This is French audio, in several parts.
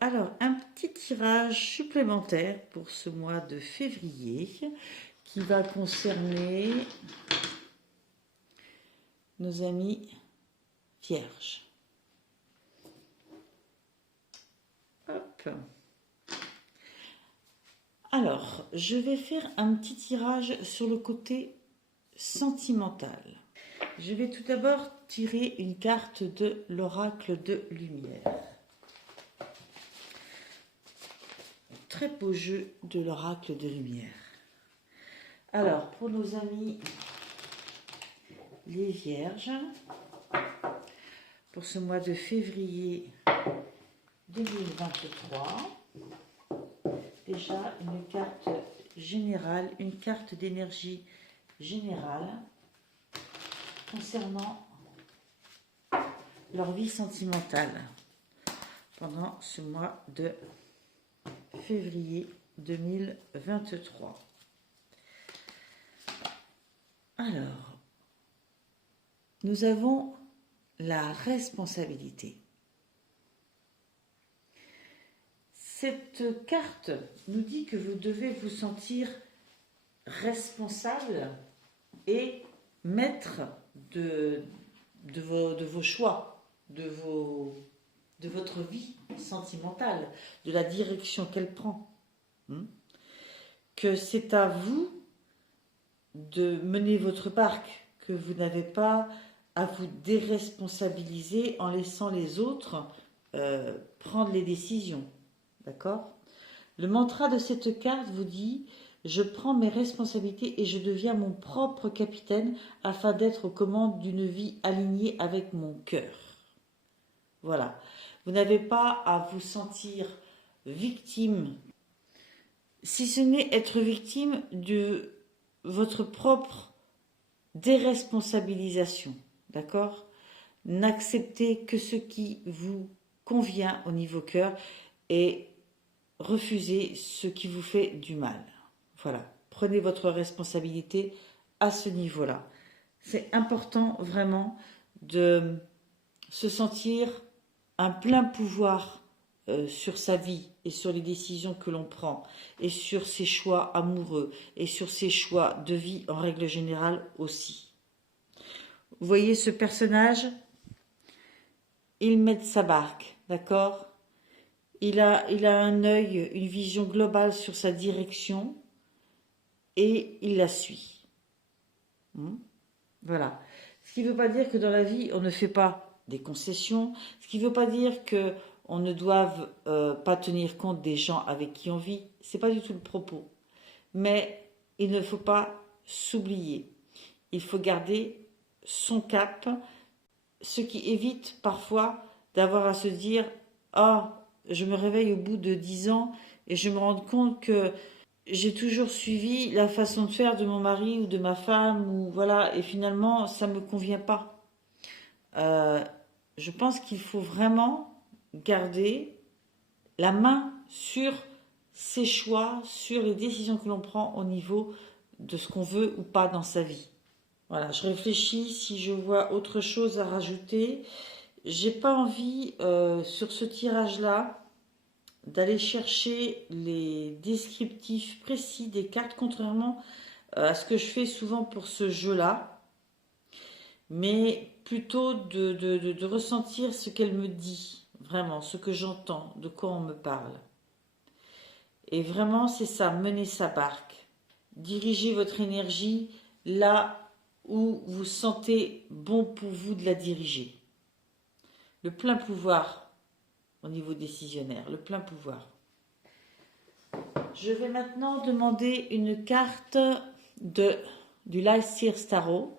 Alors, un petit tirage supplémentaire pour ce mois de février qui va concerner nos amis vierges. Hop. Alors, je vais faire un petit tirage sur le côté sentimental. Je vais tout d'abord tirer une carte de l'oracle de lumière. Très beau jeu de l'oracle de lumière. Alors, pour nos amis les vierges, pour ce mois de février 2023, déjà une carte générale, une carte d'énergie générale concernant leur vie sentimentale pendant ce mois de février 2023. Alors, nous avons la responsabilité. Cette carte nous dit que vous devez vous sentir responsable et maître de vos choix, de votre vie sentimentale, de la direction qu'elle prend. Que c'est à vous de mener votre barque, que vous n'avez pas à vous déresponsabiliser en laissant les autres prendre les décisions. D'accord ? Le mantra de cette carte vous dit « Je prends mes responsabilités et je deviens mon propre capitaine afin d'être aux commandes d'une vie alignée avec mon cœur. » Voilà. Vous n'avez pas à vous sentir victime, si ce n'est être victime de votre propre déresponsabilisation. D'accord ? N'acceptez que ce qui vous convient au niveau cœur et refusez ce qui vous fait du mal. Voilà. Prenez votre responsabilité à ce niveau-là. C'est important vraiment de se sentir un plein pouvoir sur sa vie et sur les décisions que l'on prend et sur ses choix amoureux et sur ses choix de vie en règle générale aussi. Vous voyez ce personnage, il met sa barque, d'accord ? Il a un œil, une vision globale sur sa direction et il la suit. Voilà. Ce qui ne veut pas dire que dans la vie, on ne fait pas des concessions. Ce qui ne veut pas dire qu'on ne doive pas tenir compte des gens avec qui on vit. Ce n'est pas du tout le propos. Mais il ne faut pas s'oublier. Il faut garder son cap, ce qui évite parfois d'avoir à se dire « Ah, je me réveille au bout de 10 ans et je me rends compte que j'ai toujours suivi la façon de faire de mon mari ou de ma femme, ou voilà, et finalement, ça ne me convient pas. » Je pense qu'il faut vraiment garder la main sur ses choix, sur les décisions que l'on prend au niveau de ce qu'on veut ou pas dans sa vie. Voilà, je réfléchis si je vois autre chose à rajouter. J'ai pas envie, sur ce tirage-là, d'aller chercher les descriptifs précis des cartes, contrairement à ce que je fais souvent pour ce jeu-là, mais plutôt de ressentir ce qu'elle me dit, vraiment, ce que j'entends, de quoi on me parle. Et vraiment, c'est ça, mener sa barque. Dirigez votre énergie là où vous sentez bon pour vous de la diriger. Le plein pouvoir au niveau décisionnaire, le plein pouvoir. Je vais maintenant demander une carte du Life Seers Tarot.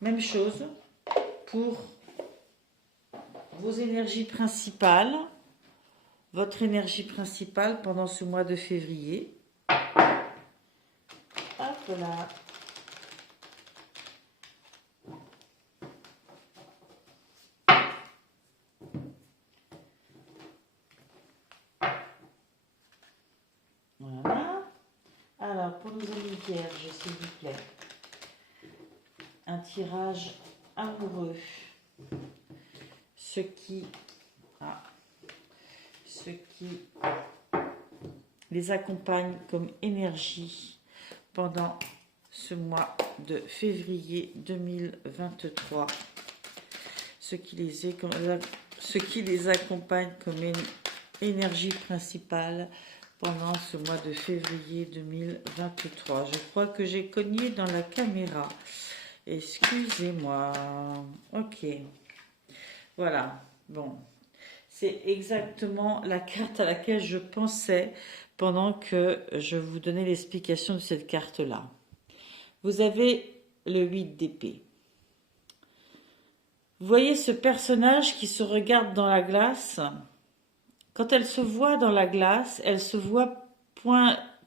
Même chose pour vos énergies principales, votre énergie principale pendant ce mois de février. Hop là. Voilà. Alors, pour nos amis vierges, s'il vous plaît, un tirage amoureux ce qui les accompagne comme énergie pendant ce mois de février 2023. Ce qui les accompagne comme énergie principale pendant ce mois de février 2023. Je crois que j'ai cogné dans la caméra. Excusez-moi. Ok. Voilà. Bon. C'est exactement la carte à laquelle je pensais pendant que je vous donnais l'explication de cette carte-là. Vous avez le 8 d'épée. Vous voyez ce personnage qui se regarde dans la glace. Quand elle se voit dans la glace, elle se voit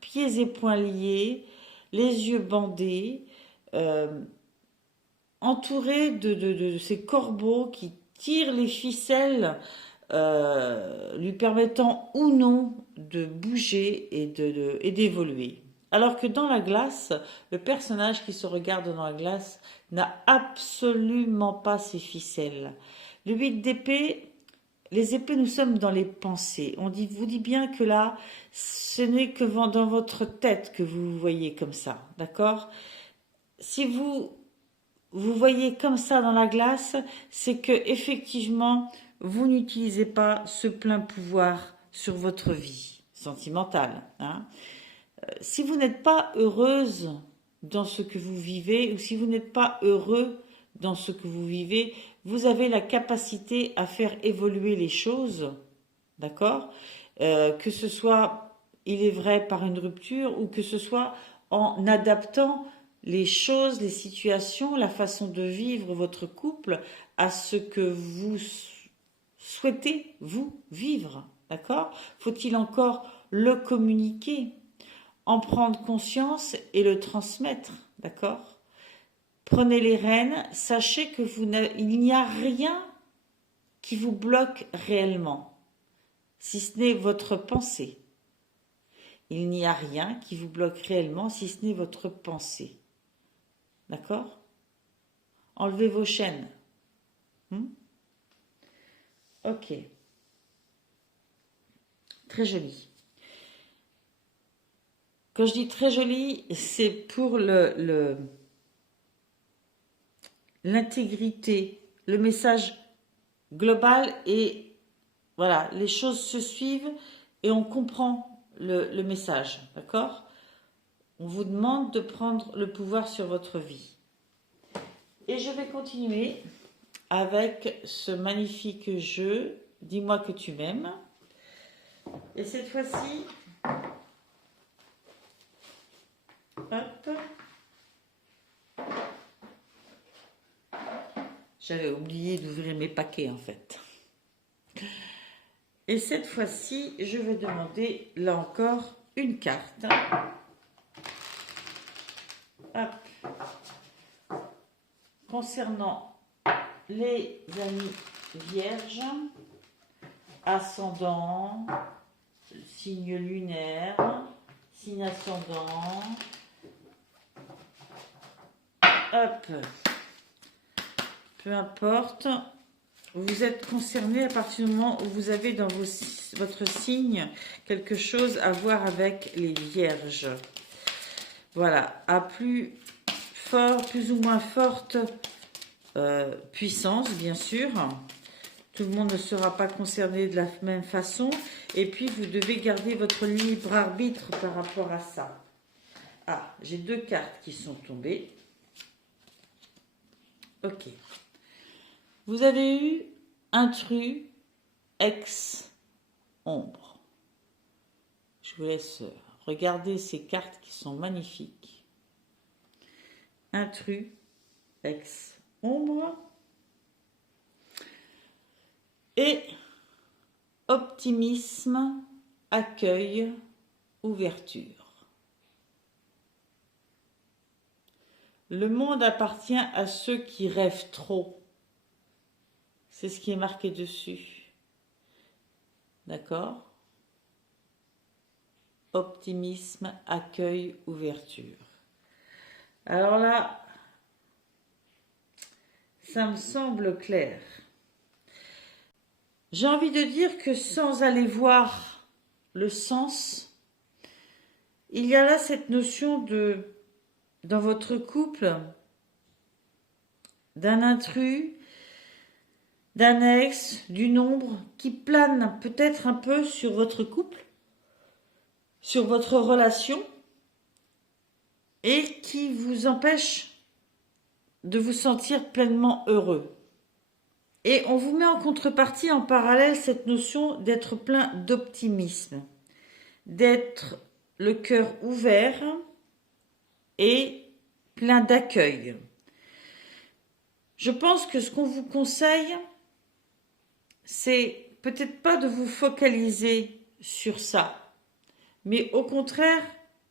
pieds et poings liés, les yeux bandés, entourée de ces corbeaux qui tirent les ficelles, lui permettant ou non de bouger et d'évoluer. Alors que dans la glace, le personnage qui se regarde dans la glace n'a absolument pas ces ficelles. Le 8 d'épée, les épées, nous sommes dans les pensées. Vous dit bien que là, ce n'est que dans votre tête que vous vous voyez comme ça, d'accord? Si vous voyez comme ça dans la glace, c'est que effectivement, vous n'utilisez pas ce plein pouvoir sur votre vie sentimentale, hein. Si vous n'êtes pas heureuse dans ce que vous vivez, ou si vous n'êtes pas heureux dans ce que vous vivez, vous avez la capacité à faire évoluer les choses, d'accord, que ce soit, il est vrai, par une rupture, ou que ce soit en adaptant les choses, les situations, la façon de vivre votre couple à ce que vous souhaitez, vous, vivre, d'accord? Faut-il encore le communiquer, en prendre conscience et le transmettre, d'accord? Prenez les rênes, sachez que il n'y a rien qui vous bloque réellement, si ce n'est votre pensée. Il n'y a rien qui vous bloque réellement, si ce n'est votre pensée. D'accord? Enlevez vos chaînes. Ok. Très joli. Quand je dis très joli, c'est pour l'intégrité, le message global, et voilà, les choses se suivent et on comprend le message, d'accord? On vous demande de prendre le pouvoir sur votre vie. Et je vais continuer avec ce magnifique jeu, dis-moi que tu m'aimes. Et cette fois-ci, hop, j'avais oublié d'ouvrir mes paquets en fait. Et cette fois-ci, je vais demander là encore une carte. Hop. Concernant les amis vierges, ascendant, signe lunaire, signe ascendant. Hop. Peu importe. Vous êtes concerné à partir du moment où vous avez dans votre signe quelque chose à voir avec les vierges. Voilà, à plus ou moins forte puissance, bien sûr. Tout le monde ne sera pas concerné de la même façon. Et puis, vous devez garder votre libre arbitre par rapport à ça. Ah, j'ai deux cartes qui sont tombées. Ok. Vous avez eu intrus, ex, ombre. Je vous laisse regarder ces cartes qui sont magnifiques. Intrus, ex, ombre. Et optimisme, accueil, ouverture. Le monde appartient à ceux qui rêvent trop. C'est ce qui est marqué dessus. D'accord? Optimisme, accueil, ouverture. Alors là, ça me semble clair. J'ai envie de dire que sans aller voir le sens, il y a là cette notion dans votre couple, d'un intrus, d'un ex, d'une ombre qui plane peut-être un peu sur votre couple, sur votre relation, et qui vous empêche de vous sentir pleinement heureux. Et on vous met en contrepartie, en parallèle, cette notion d'être plein d'optimisme, d'être le cœur ouvert et plein d'accueil. Je pense que ce qu'on vous conseille, c'est peut-être pas de vous focaliser sur ça, mais au contraire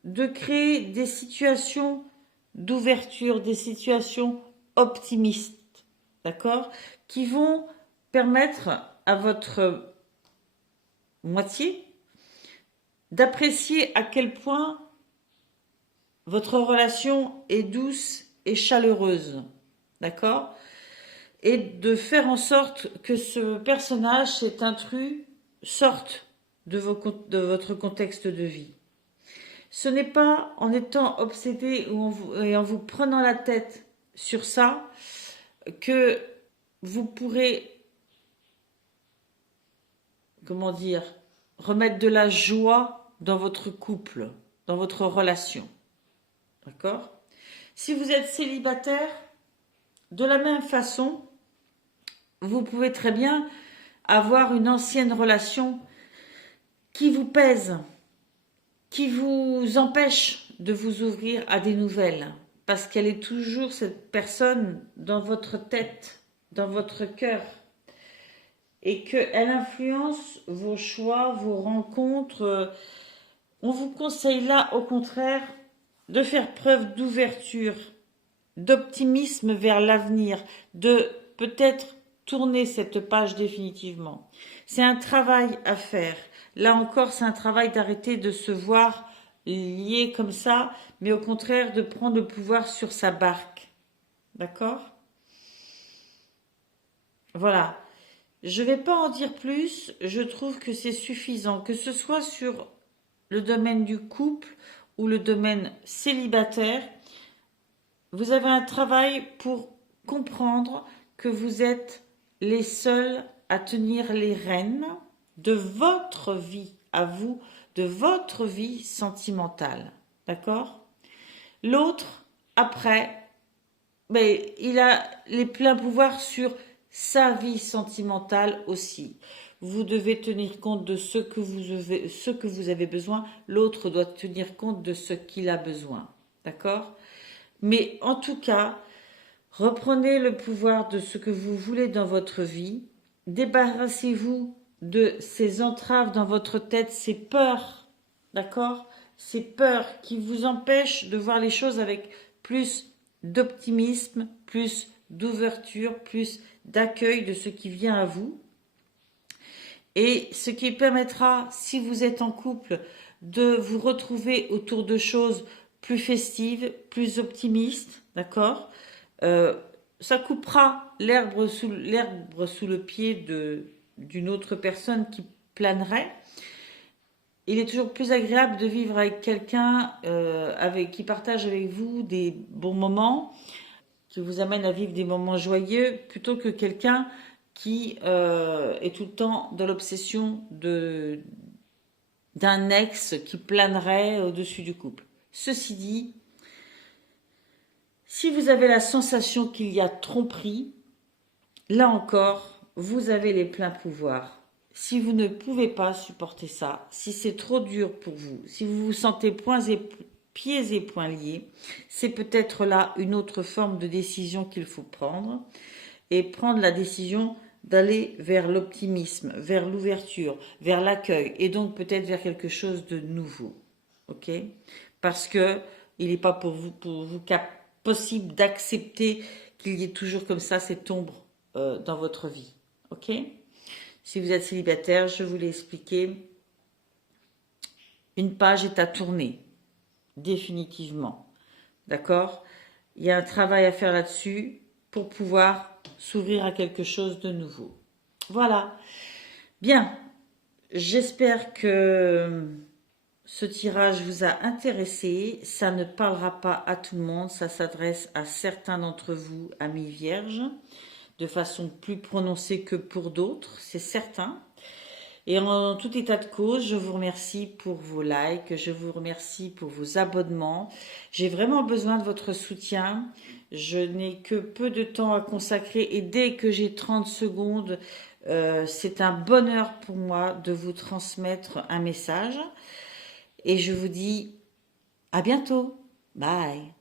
de créer des situations d'ouverture, des situations optimistes, d'accord, qui vont permettre à votre moitié d'apprécier à quel point votre relation est douce et chaleureuse, d'accord, et de faire en sorte que ce personnage, cet intrus, sorte de votre contexte de vie. Ce n'est pas en étant obsédé et en vous prenant la tête sur ça que vous pourrez, comment dire, remettre de la joie dans votre couple, dans votre relation. D'accord ? Si vous êtes célibataire, de la même façon, vous pouvez très bien avoir une ancienne relation qui vous pèse, qui vous empêche de vous ouvrir à des nouvelles, parce qu'elle est toujours cette personne dans votre tête, dans votre cœur, et qu'elle influence vos choix, vos rencontres. On vous conseille là, au contraire, de faire preuve d'ouverture, d'optimisme vers l'avenir, de peut-être tourner cette page définitivement. C'est un travail à faire. Là encore, c'est un travail d'arrêter de se voir lié comme ça, mais au contraire de prendre le pouvoir sur sa barque. D'accord ? Voilà. Je ne vais pas en dire plus, je trouve que c'est suffisant, que ce soit sur le domaine du couple ou le domaine célibataire. Vous avez un travail pour comprendre que vous êtes les seuls à tenir les rênes de votre vie à vous, de votre vie sentimentale. D'accord ? L'autre, après, il a les pleins pouvoirs sur sa vie sentimentale aussi. Vous devez tenir compte de ce que vous avez besoin. L'autre doit tenir compte de ce qu'il a besoin. D'accord ? Mais en tout cas, reprenez le pouvoir de ce que vous voulez dans votre vie. Débarrassez-vous de ces entraves dans votre tête, ces peurs, d'accord ? Ces peurs qui vous empêchent de voir les choses avec plus d'optimisme, plus d'ouverture, plus d'accueil de ce qui vient à vous. Et ce qui permettra, si vous êtes en couple, de vous retrouver autour de choses plus festives, plus optimistes, d'accord ? Ça coupera l'herbe sous le pied d'une autre personne qui planerait. Il est toujours plus agréable de vivre avec quelqu'un qui partage avec vous des bons moments, qui vous amène à vivre des moments joyeux, plutôt que quelqu'un qui est tout le temps dans l'obsession d'un ex qui planerait au-dessus du couple. Ceci dit, si vous avez la sensation qu'il y a tromperie, là encore, vous avez les pleins pouvoirs. Si vous ne pouvez pas supporter ça, si c'est trop dur pour vous, si vous vous sentez pieds et poings liés, c'est peut-être là une autre forme de décision qu'il faut prendre, et prendre la décision d'aller vers l'optimisme, vers l'ouverture, vers l'accueil, et donc peut-être vers quelque chose de nouveau. Ok ? Parce que il n'est pas pour vous possible d'accepter qu'il y ait toujours comme ça cette ombre dans votre vie. Ok ? Si vous êtes célibataire, je vous l'ai expliqué, une page est à tourner, définitivement. D'accord ? Il y a un travail à faire là-dessus pour pouvoir s'ouvrir à quelque chose de nouveau. Voilà. Bien, j'espère que ce tirage vous a intéressé. Ça ne parlera pas à tout le monde, ça s'adresse à certains d'entre vous, amis vierges, de façon plus prononcée que pour d'autres, c'est certain. Et en tout état de cause, je vous remercie pour vos likes, je vous remercie pour vos abonnements. J'ai vraiment besoin de votre soutien. Je n'ai que peu de temps à consacrer et dès que j'ai 30 secondes, c'est un bonheur pour moi de vous transmettre un message. Et je vous dis à bientôt. Bye.